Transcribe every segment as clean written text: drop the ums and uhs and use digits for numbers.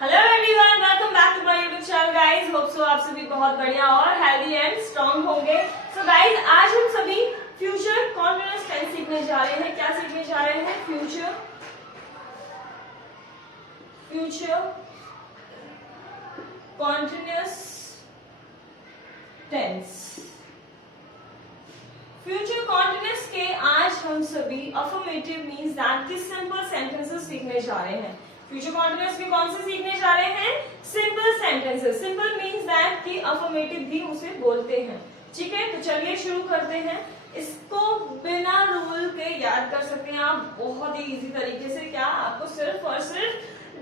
Hello everyone, welcome back to my YouTube channel guys. Hope so आप सभी बहुत बढ़िया और हेल्दी एंड स्ट्रांग होंगे। सो गाइस, आज हम सभी फ्यूचर कॉन्टिन्यूअस टेंस सीखने जा रहे हैं। क्या सीखने जा रहे हैं? Future continuous tense. Future continuous के आज हम सभी अफर्मेटिव मीन्स दैट की सिंपल सेंटेंसेस सीखने जा रहे हैं। फ्यूचर कॉन्टिन्यूअस के कौन से सीखने जा रहे हैं? Simple sentences. Simple means that कि अफर्मेटिव भी उसे बोलते हैं। ठीक है, तो चलिए शुरू करते हैं। इसको बिना रूल के याद कर सकते हैं आप बहुत ही इजी तरीके से। क्या आपको सिर्फ और सिर्फ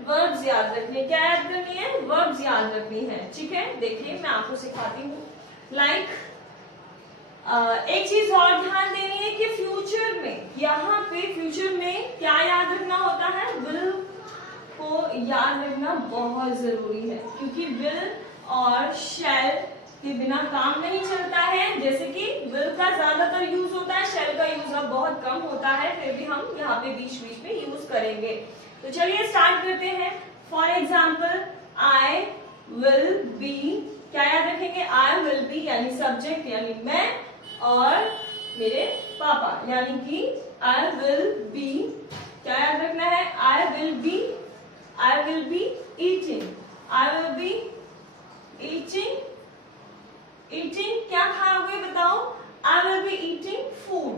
वर्ब्स याद रखनी है। क्या याद करनी है? वर्ब्स याद रखनी है। ठीक है, देखिए मैं आपको सिखाती हूँ। एक चीज और ध्यान देनी है कि फ्यूचर में, यहाँ पे फ्यूचर में क्या याद रखना होता है? विल को याद रखना बहुत जरूरी है, क्योंकि विल और शैल के बिना काम नहीं चलता है। जैसे कि विल का ज्यादातर यूज होता है, शैल का यूज अब बहुत कम होता है, फिर भी हम यहाँ पे बीच बीच में यूज करेंगे। तो चलिए स्टार्ट करते हैं। For example, I will B, क्या याद रखेंगे? आई विल बी यानी सब्जेक्ट यानी मैं और मेरे पापा, यानी कि आई विल बी। क्या याद रखना है? आई will B eating. I will be eating क्या खाओगे बताओ? I will be eating food.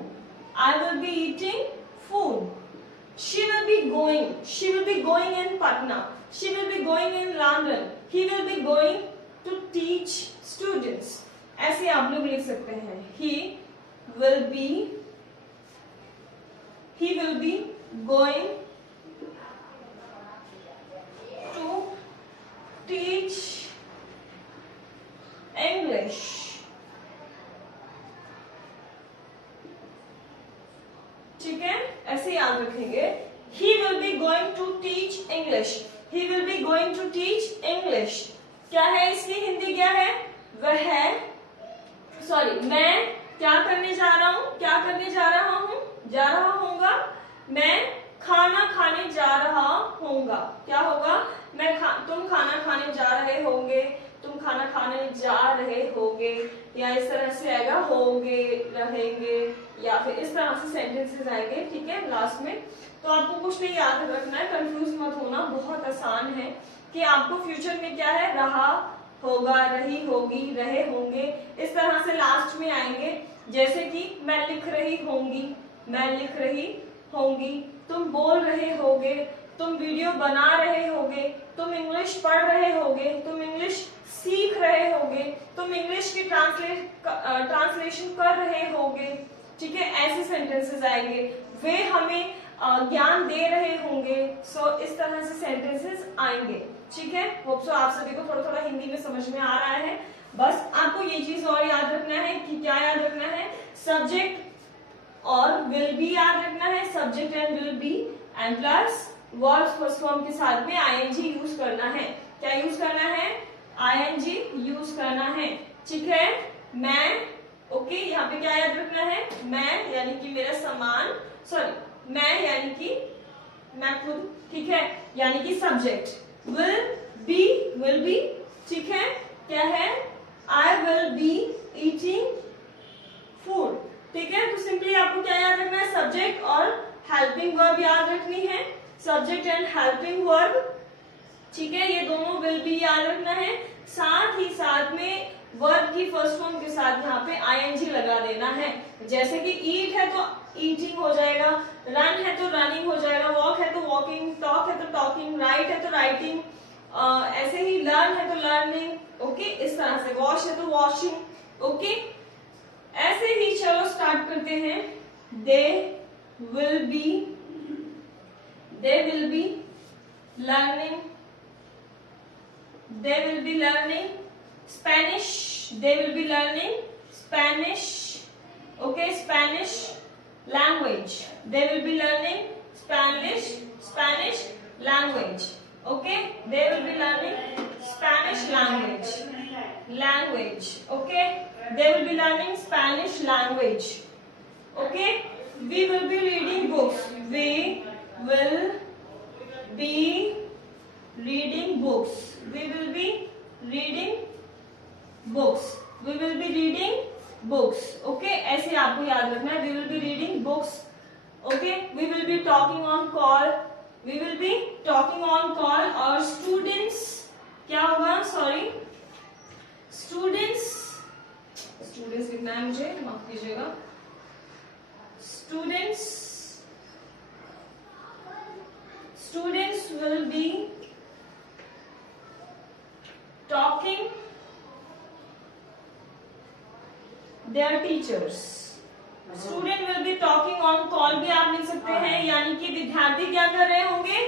She will be going in Patna. She will be going in London. He will be going to teach students. ऐसे आप लोग लिख सकते हैं। He will be going to teach English. ठीक है, ऐसे याद रखेंगे। He will be going to teach English. क्या है इसकी हिंदी? क्या है? मैं क्या करने जा रहा हूँ? जा रहा हूँगा। मैं खाना खाने जा रहा हूँगा। क्या होगा? तुम खाना खाने जा रहे होंगे, तुम खाना खाने जा रहे होगे, या इस तरह से आएगा होंगे, रहेंगे, या फिर इस तरह से सेंटेंसेस आएंगे। ठीक है, लास्ट में। तो आपको कुछ नहीं याद रखना है, कंफ्यूज मत होना, बहुत आसान है कि आपको फ्यूचर में क्या है? रहा होगा, रही होगी, रहे होंगे, इस तरह से लास्ट में आएंगे। जैसे कि मैं लिख रही होंगी, तुम बोल रहे होगे, तुम वीडियो बना रहे होगे, तुम इंग्लिश पढ़ रहे होगे, तुम इंग्लिश सीख रहे होगे, तुम इंग्लिश की ट्रांसलेशन कर रहे होगे। ठीक है, ऐसे सेंटेंसेस आएंगे। वे हमें ज्ञान दे रहे होंगे। सो इस तरह से सेंटेंसेस आएंगे। ठीक है, होप सो आप सभी को थोड़ा थोड़ा हिंदी में समझ में आ रहा है। बस आपको ये चीज और याद रखना है कि क्या याद रखना है? सब्जेक्ट और विल बी याद रखना है। Subject and will be, and plus verbs first form के साथ में आईएनजी यूज करना है। क्या यूज करना है? आईएनजी यूज करना है। ठीक है, मैं, ओके, यहाँ पे क्या याद रखना है? मैं यानी कि मेरा सामान, मैं यानी कि मैं खुद। ठीक है, यानी कि सब्जेक्ट। विल बी, ठीक है, क्या है? आई विल बी ईटिंग फूड। ठीक है, तो सिंपली आपको क्या याद रखना है? सब्जेक्ट और हेल्पिंग वर्ब याद रखनी है। Subject and helping verb. ठीक है, ये दोनों विल बी याद रखना है। साथ ही साथ में वर्ब की फर्स्ट फॉर्म के साथ यहाँ पे आईएनजी लगा देना है। जैसे कि ईट है तो ईटिंग हो जाएगा, रन है तो रनिंग हो जाएगा, वॉक है तो वॉकिंग, टॉक है तो टॉकिंग, राइट है तो राइटिंग, ऐसे ही लर्न है तो लर्निंग। ओके, इस तरह से वॉश है तो वॉशिंग। ओके, ऐसे ही चलो स्टार्ट करते हैं। They will be learning Spanish. They will be learning Spanish. Okay, Spanish language. They will be learning Spanish language. Okay, they will be learning Spanish language. Okay, they will be learning Spanish language. Okay, we will be reading books. We will be reading books. We will be reading books. We will be reading books. Okay, ऐसे आपको याद रखना है. We will be reading books. Okay, we will be talking on call. We will be talking on call. और students क्या होगा? Sorry, students लिखना है मुझे, माफ कीजिएगा. Students will be talking their teachers. Student will be talking on call भी आप लिख सकते हैं, यानी कि विद्यार्थी क्या कर रहे होंगे?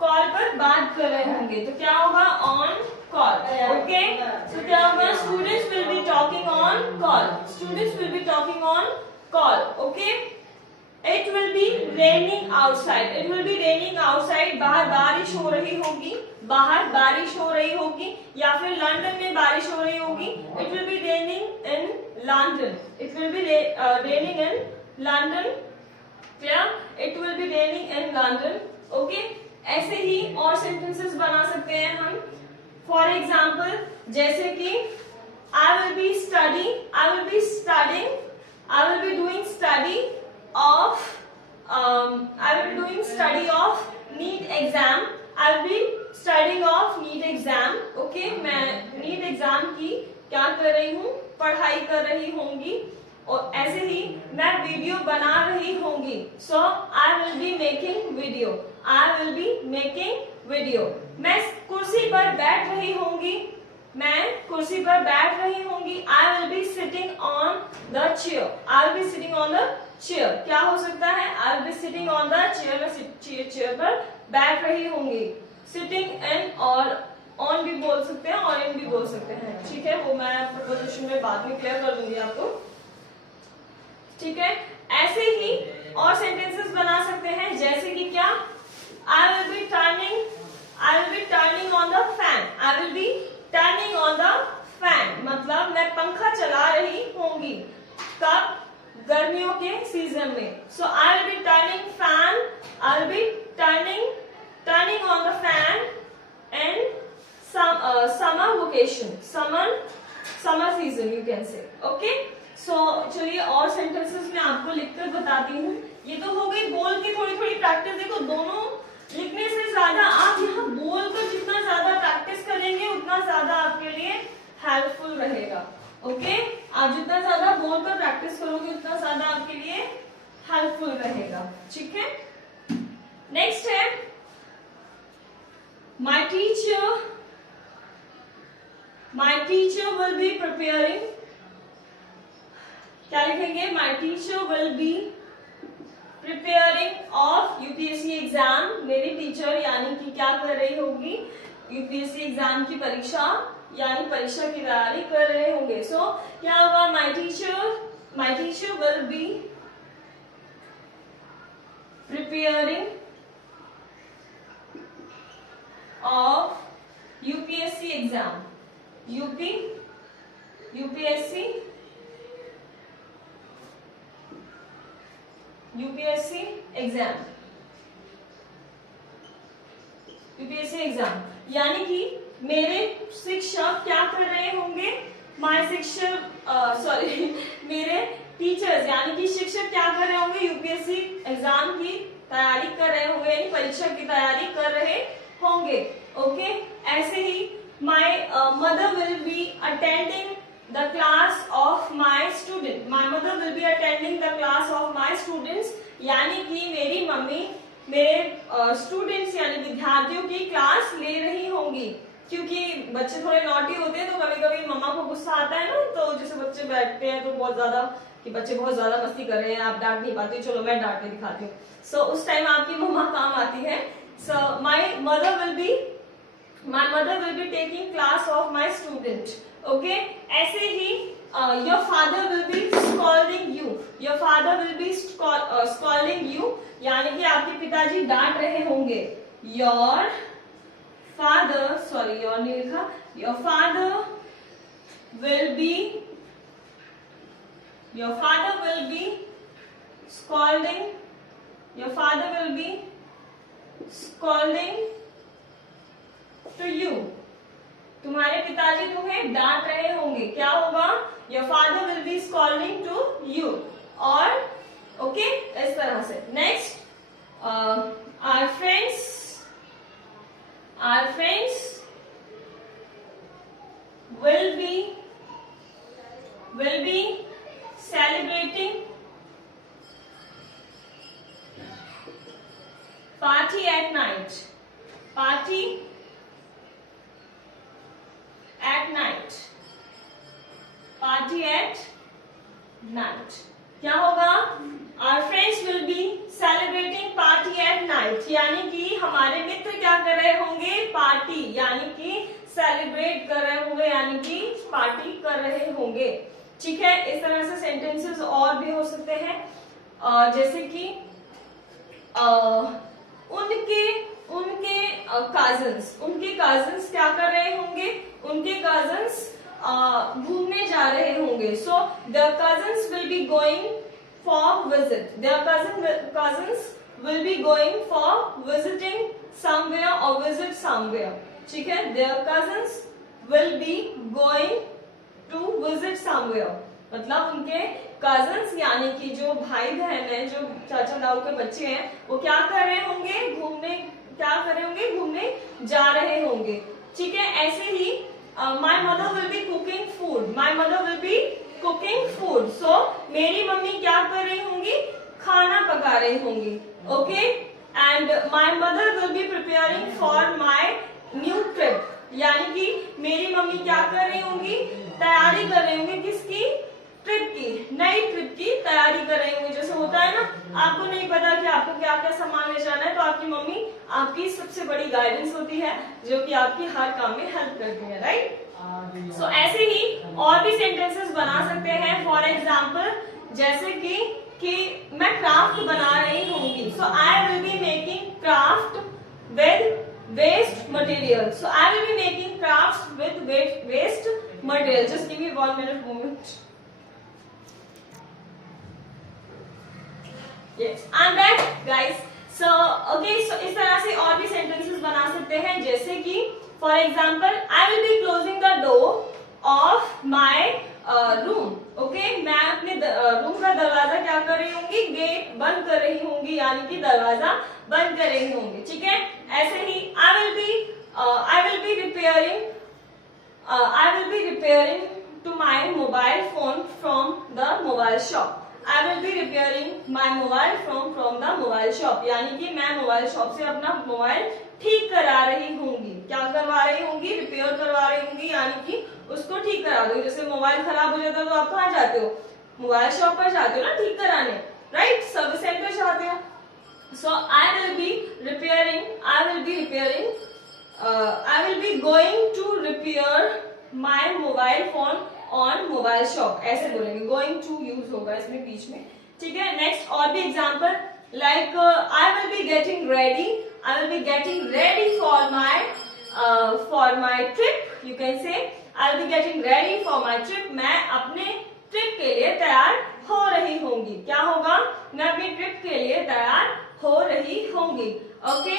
कॉल पर बात कर रहे होंगे. तो क्या होगा? On call. ओके, तो क्या होगा? Students will be talking on call. Students will be talking on call. Okay, it will be raining outside. It will be raining outside. बाहर बारिश हो रही होगी. बाहर बारिश हो रही होगी, या फिर लंदन में बारिश हो रही होगी. It will be raining in London. It will be raining in London. Clear? It will be raining in London. Okay, ऐसे ही और सेंटेंसेस बना सकते हैं हम. फॉर एग्जाम्पल, जैसे कि I will be studying, I will be studying, I will be doing study of, I will doing study of NEET exam. I will be studying of NEET exam. Okay, मैं NEET exam की क्या कर रही हूँ? पढ़ाई कर रही होंगी. और ऐसे ही मैं वीडियो बना रही होंगी. So I will be making video. I will be making video. मैं कुर्सी पर बैठ रही होंगी. मैं कुर्सी पर बैठ रही होंगी. I will be sitting on the chair. I will be sitting on the chair. क्या हो सकता है? आई will be sitting on the chair. मैं चेयर पर बैठ रही होंगी. सिटिंग एंड और ऑन भी बोल सकते हैं और इन भी बोल सकते हैं. ठीक है, वो मैं प्रोपोजिशन में बाद में क्लियर कर दूंगी आपको. ठीक है, ऐसे ही और सेंटेंसेस बना सकते हैं, जैसे कि क्या? I will be turning on the fan. I will be turning on the fan. मतलब मैं पंखा चला रही होंगी. कब? गर्मियों के सीजन में. So I will be turning fan. I will be turning on the fan and summer vacation. Summer season you can say. Okay. So चलिए और सेंटेंसेस में आपको लिखकर बताती हूँ. ये तो हो गई बोल की थोड़ी थोड़ी प्रैक्टिस. देखो, दोनों लिखने से ज्यादा आप यहाँ बोल कर जितना ज्यादा प्रैक्टिस करेंगे उतना ज्यादा आपके लिए हेल्पफुल रहेगा. ओके, आप जितना ज्यादा बोल कर प्रैक्टिस करोगे उतना ज्यादा आपके लिए हेल्पफुल रहेगा. ठीक है, नेक्स्ट है my teacher will be preparing. क्या लिखेंगे? My teacher will be preparing of UPSC exam. मेरी टीचर यानी कि क्या कर रही होगी? यूपीएससी एग्जाम की परीक्षा यानी परीक्षा की तैयारी कर रहे होंगे. सो क्या होगा? My teacher will be preparing of UPSC exam. UPSC exam यानी कि मेरे शिक्षक क्या कर रहे होंगे? मेरे टीचर्स यानी कि शिक्षक क्या कर रहे होंगे? यूपीएससी एग्जाम की तैयारी कर रहे होंगे, यानी परीक्षा की तैयारी कर रहे होंगे. ओके, ऐसे ही my mother will be attending the class of my student. My mother will be attending the class of my students. यानी कि मेरी मम्मी मेरे स्टूडेंट्स यानी विद्यार्थियों की क्लास ले रही होंगी. क्योंकि बच्चे थोड़े नॉटी होते हैं तो कभी कभी मम्मा को गुस्सा आता है ना. तो जैसे बच्चे बैठते हैं तो बहुत ज्यादा कि बच्चे बहुत ज्यादा मस्ती कर रहे हैं, आप डांट नहीं पाते, चलो मैं डांट के दिखाती हूँ. सो उस टाइम आपकी मम्मा काम आती है. So my mother will be taking class of my student. Okay, ऐसे ही your father will be scolding you. Your father will be scolding you यानी कि आपके पिताजी डांट रहे होंगे. योर फादर, सॉरी योर नहीं लिखा, your father will be scolding to you. तुम्हारे पिताजी तुम्हें डांट रहे होंगे, क्या होगा? Your father will be scolding to you. और ओके इस तरह से. Next our friends will be celebrating party at night. Party at night. Party at night. क्या होगा? Our friends will be celebrating party at night. यानी कि हमारे मित्र क्या कर रहे होंगे? पार्टी, यानी कि सेलिब्रेट कर रहे होंगे, यानी कि पार्टी कर रहे होंगे. ठीक है, इस तरह से सेंटेंसेस और भी हो सकते हैं, जैसे कि उनके कजिन्स क्या कर रहे होंगे? उनके कजिन्स घूमने जा रहे होंगे. सो their cousins will be going for visit. Their cousins will be going for visiting somewhere or visit somewhere. ठीक है, their cousins will be going to visit somewhere. मतलब उनके कजिन्स यानी कि जो भाई बहन है, जो चाचा ताऊ के बच्चे हैं, वो क्या कर रहे होंगे? घूमने जा रहे होंगे. ठीक है, ऐसे ही my mother will be cooking food. My mother will be cooking food. So मेरी मम्मी क्या कर रही होंगी? खाना पका रही होंगी. Okay, and my mother will be preparing for my new trip. यानी कि मेरी मम्मी क्या कर रही होंगी? तैयारी कर रही होंगी. किसकी? ट्रिप की, नई ट्रिप की तैयारी कर रही होंगी. जैसे होता है ना, आपको नहीं पता कि आपको क्या क्या सामान ले जाना है, तो आपकी मम्मी आपकी सबसे बड़ी गाइडेंस होती है, जो कि आपकी हर काम में हेल्प करती है. राइट? सो ऐसे ही और भी सेंटेंसेस बना सकते हैं. फॉर एग्जाम्पल, जैसे कि मैं क्राफ्ट बना रही होंगी. So I will be making craft with waste material. So I will be making craft with waste material. Just give me 1 minute moment. Yes, I'm back, guys. So, okay, so इस तरह से और भी sentences बना सकते हैं, जैसे कि for example, I will be closing the door of my room. Okay, मैं अपने रूम का दरवाजा क्या कर रही होंगी? गेट बंद कर रही होंगी, यानी कि दरवाजा बंद कर रही होंगी. ठीक है, ऐसे ही I will be repairing to my mobile phone from the mobile shop. I will be repairing my mobile phone from the mobile shop. यानी कि मैं मोबाइल शॉप से अपना मोबाइल ठीक करा रही होंगी. क्या करवा रही होंगी? रिपेयर करवा रही होंगी, यानी कि उसको ठीक करा दोगे. जैसे मोबाइल खराब हो जाता है तो आप कहाँ जाते हो? मोबाइल शॉप पर जाते हो ना ठीक कराने. राइट? सर्विस सेंटर जाते हो. So I will be going to repair my mobile phone on mobile shop. ऐसे बोलेंगे. going to यूज होगा इसमें बीच में. ठीक है, नेक्स्ट और भी example, like I will be getting ready for my trip. You can say I will be getting ready for my trip. मैं अपने ट्रिप के लिए तैयार हो रही होंगी. क्या होगा? मैं अपनी ट्रिप के लिए तैयार हो रही होंगी. ओके,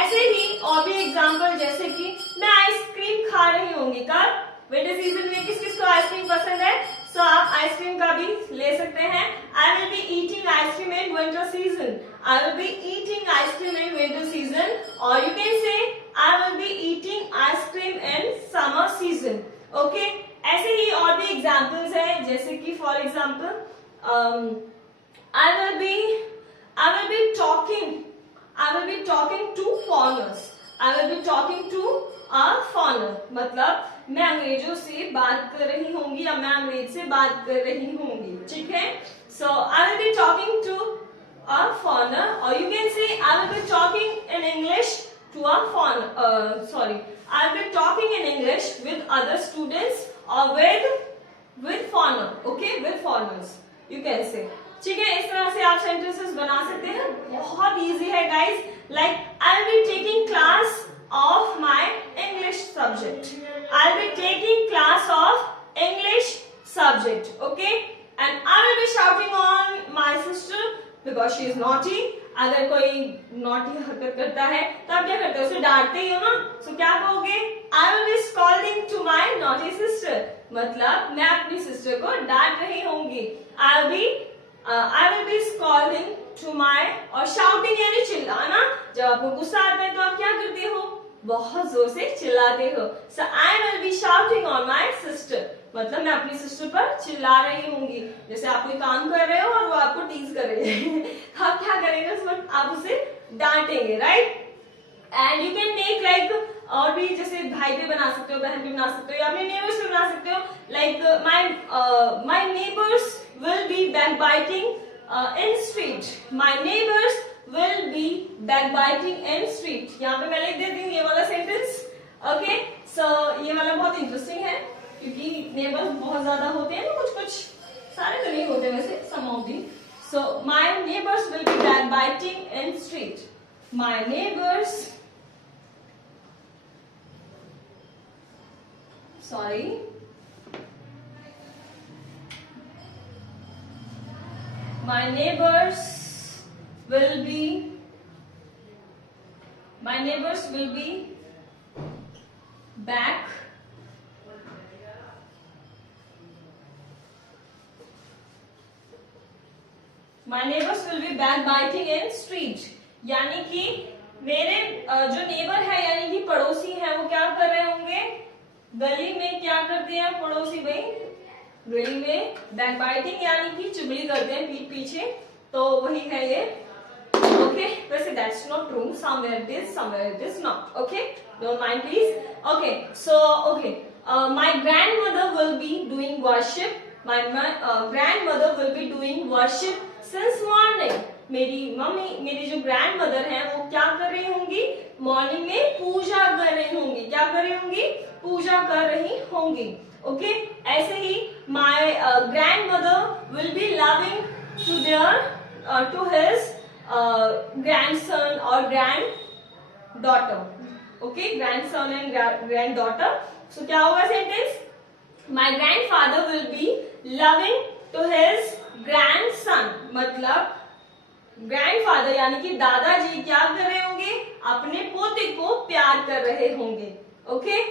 ऐसे ही और भी एग्जाम्पल, जैसे कि मैं आइसक्रीम खा रही होंगी. कब? विंटर सीजन में. किस किस को आइसक्रीम पसंद है? सो आप आइसक्रीम का भी ले सकते हैं. I will be eating ice cream in winter season. I will be eating ice cream in winter season. और you can say I will be eating ice cream in summer season. Okay, ऐसे ही और भी एग्जाम्पल्स हैं, जैसे कि for example I will be talking to foreigners. I will be talking to a foreigner. मतलब मैं अंग्रेजों से बात कर रही होंगी, या मैं अंग्रेज से बात कर रही होंगी. ठीक है, so I will be talking to a foreigner. और you can say I will be talking in English to a foreigner. I will be talking in English with other students और with foreigner. Okay, with foreigners you can say. ठीक है, इस तरह से आप sentences बना सकते हैं. बहुत इजी है guys. Like I will be taking class of my English subject. I'll be taking class of English subject. Okay, and I will be shouting on my sister because she is naughty. अगर कोई naughty हरकत करता है तो आप क्या करते हो, उसे डांटते ही हो ना। सो क्या कहोगे, I will be scolding to my naughty sister, मतलब मैं अपनी सिस्टर को डांट रही होंगी। I will be scolding to my, और शाउटिंग यानी चिल्लाना, जब आपको गुस्सा आता है तो आप क्या करते हो, बहुत जोर से चिल्लाते हो। So I will be shouting on my sister, मतलब मैं अपनी सिस्टर पर चिल्ला रही होंगी। जैसे आप कोई काम कर रहे हो और वो आपको टीज कर रही है आप क्या करेंगे उस वक्त, आप उसे डांटेंगे, right. And you can make like, और भी जैसे भाई पे बना सकते हो, बहन पे बना सकते हो, या अपने नेबर्स पे बना सकते हो। Like my neighbours will be backbiting in street, my neighbours will be backbiting in street. यहाँ पे मैं लिख देती हूँ ये वाला सेंटेंस, ओके। सो ये वाला बहुत इंटरेस्टिंग है क्योंकि नेबर्स बहुत ज्यादा होते हैं ना, कुछ कुछ, सारे तो नहीं होते वैसे, some of the. So my neighbours will be backbiting in street, my neighbours, sorry, my neighbors will be back biting in street, यानी कि मेरे जो नेबर है यानी कि पड़ोसी है, वो क्या कर रहे होंगे, गली में क्या करते हैं पड़ोसी भाई, गली में बैकबाइटिंग यानी कि चुगली करते हैं पीठ पीछे, तो वही है ये, ओके। वैसे that's not true, somewhere it is not, okay, don't mind please, okay. So okay, my grandmother will be doing worship, my grandmother will be doing worship since morning, मेरी जो ग्रैंडमदर है वो क्या कर रही होंगी, मॉर्निंग में पूजा कर रही होंगी, क्या कर रही होंगी, पूजा कर रही होंगी, ओके। ऐसे ही my grandmother will be loving to his grandson और granddaughter, okay, grandson and granddaughter. सो क्या होगा sentence, my grandfather will be loving to his grandson, मतलब ग्रैंडफादर यानी कि दादाजी क्या कर रहे होंगे, अपने पोते को प्यार कर रहे होंगे, ओके।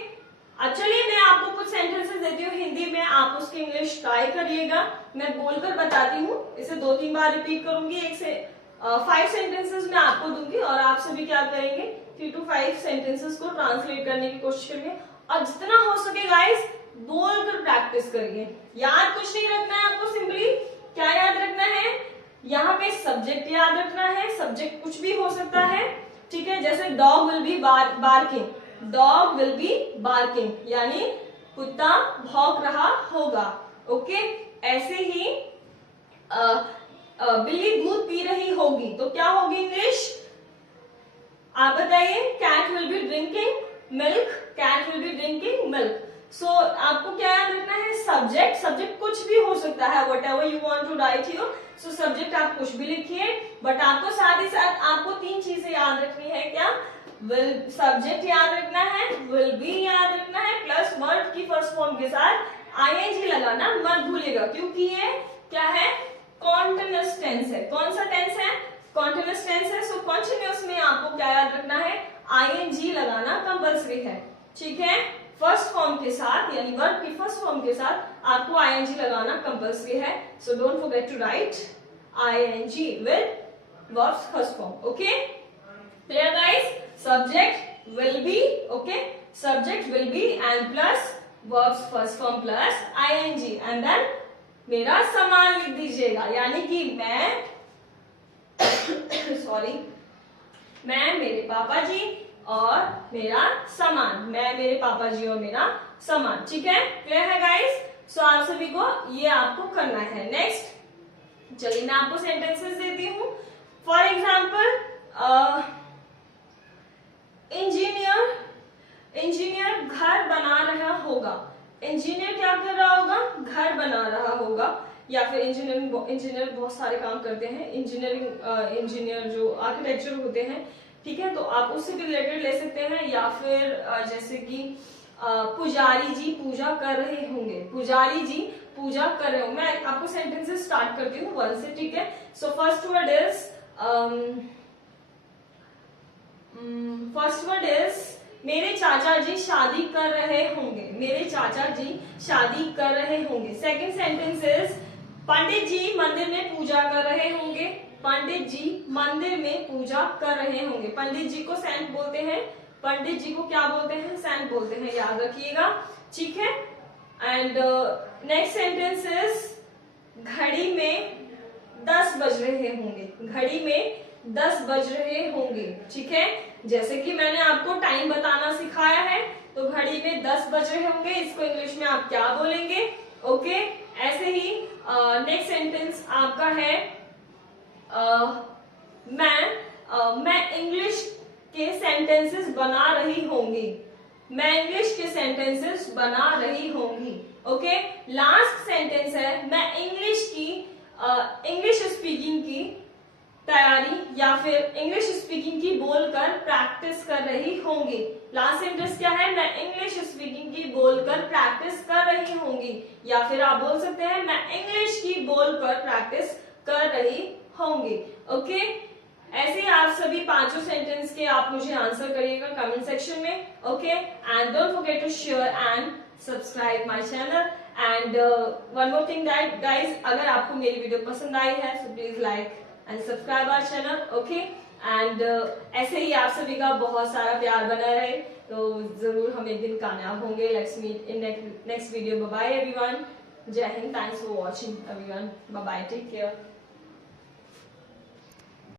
अब चलिए मैं आपको कुछ सेंटेंसेस देती हूँ हिंदी में, आप उसकी इंग्लिश ट्राई करिएगा। मैं बोलकर बताती हूँ, इसे 2-3 बार रिपीट करूंगी, 1 से 5 सेंटेंसेस मैं आपको दूंगी और आप सभी क्या करेंगे, 3 to 5 सेंटेंसेस को ट्रांसलेट करने की कोशिश करिए, और जितना हो सके गाइस बोलकर प्रैक्टिस करिए। याद कुछ नहीं रखना है आपको, सिंपली क्या याद रखना है, यहाँ पे सब्जेक्ट याद रखना है, सब्जेक्ट कुछ भी हो सकता है, ठीक है। जैसे dog will be barking, dog will be barking यानी कुत्ता भौंक रहा होगा, ओके। ऐसे ही बिल्ली दूध पी रही होगी, तो क्या होगी इंग्लिश, आप बताइए, cat will be drinking milk, cat will be drinking milk. So आपको क्या याद रखना है, सब्जेक्ट कुछ भी हो सकता है, whatever you want to write here. So subject आप कुछ भी लिखिए, बट आपको साथ ही साथ आपको 3 चीजें याद रखनी है, क्या, विल, सब्जेक्ट याद रखना है, विल बी याद रखना है, प्लस वर्ड की फर्स्ट फॉर्म के साथ आईएनजी लगाना मत भूलिएगा, क्योंकि ये क्या है, कॉन्टिन्यूअस टेंस है। कौन सा टेंस है, कॉन्टिन्यूअस टेंस है। सो कॉन्टिन्यूअस में आपको क्या याद रखना है, आईएनजी लगाना कंपल्सरी है, ठीक है। फर्स्ट फॉर्म के साथ यानी वर्ब की फर्स्ट फॉर्म के साथ आपको आईएनजी लगाना कंपल्सरी है। So don't forget to write ING with verbs first form, okay. Clear guys, subject will be, okay, subject will be and plus verbs first form plus ING, and then मेरा सामान लिख दीजिएगा, यानी कि मैं sorry, मैं, मेरे पापा जी और मेरा सामान, मैं, मेरे पापा जी और मेरा सामान, ठीक है। क्लियर है गाइस। सो आप सभी को ये आपको करना है। नेक्स्ट चलिए मैं आपको सेंटेंसेस देती हूँ। फॉर एग्जाम्पल, इंजीनियर घर बना रहा होगा, इंजीनियर क्या कर रहा होगा, घर बना रहा होगा, या फिर इंजीनियर बहुत सारे काम करते हैं, इंजीनियर जो आर्किटेक्चर होते हैं, ठीक है, तो आप उससे भी रिलेटेड ले सकते हैं, या फिर जैसे कि पुजारी जी पूजा कर रहे होंगे, पुजारी जी पूजा कर रहे होंगे। मैं आपको सेंटेंसेस स्टार्ट करती हूँ 1 से, ठीक है। So first word is first word is मेरे चाचा जी शादी कर रहे होंगे, मेरे चाचा जी शादी कर रहे होंगे। सेकंड सेंटेंस इज पंडित जी मंदिर में पूजा कर रहे होंगे, पंडित जी मंदिर में पूजा कर रहे होंगे। पंडित जी को सेंट बोलते हैं, पंडित जी को क्या बोलते हैं, सेंट बोलते हैं, याद रखिएगा, ठीक है। एंड नेक्स्ट सेंटेंस इज घड़ी में 10 बज रहे होंगे, घड़ी में 10 बज रहे होंगे, ठीक है। जैसे कि मैंने आपको टाइम बताना सिखाया है, तो घड़ी में 10 बज रहे होंगे, इसको इंग्लिश में आप क्या बोलेंगे, ओके। ऐसे ही नेक्स्ट सेंटेंस आपका है मैं इंग्लिश के सेंटेंसेस बना रही होंगी, मैं इंग्लिश के सेंटेंसेस बना रही होंगी, ओके। लास्ट सेंटेंस है मैं इंग्लिश स्पीकिंग की तैयारी या फिर इंग्लिश स्पीकिंग की बोलकर प्रैक्टिस कर रही होंगी। लास्ट सेंटेंस क्या है, मैं इंग्लिश स्पीकिंग की बोलकर प्रैक्टिस कर रही होंगी, या फिर आप बोल सकते हैं मैं इंग्लिश की बोलकर प्रैक्टिस कर रही होंगी, ओके। ऐसे ही आप सभी पांचों सेंटेंस के आप मुझे आंसर करिएगा कमेंट सेक्शन में, okay. And don't forget to share and subscribe my channel. And one more thing that guys, अगर आपको मेरी वीडियो पसंद आई है so please like and subscribe our channel, okay. एंड ऐसे ही आप सभी का बहुत सारा प्यार बना रहे, तो जरूर हम एक दिन कामयाब होंगे। Let's meet in next video. Bye bye everyone, जय हिंद, thanks for watching everyone, bye bye, take care.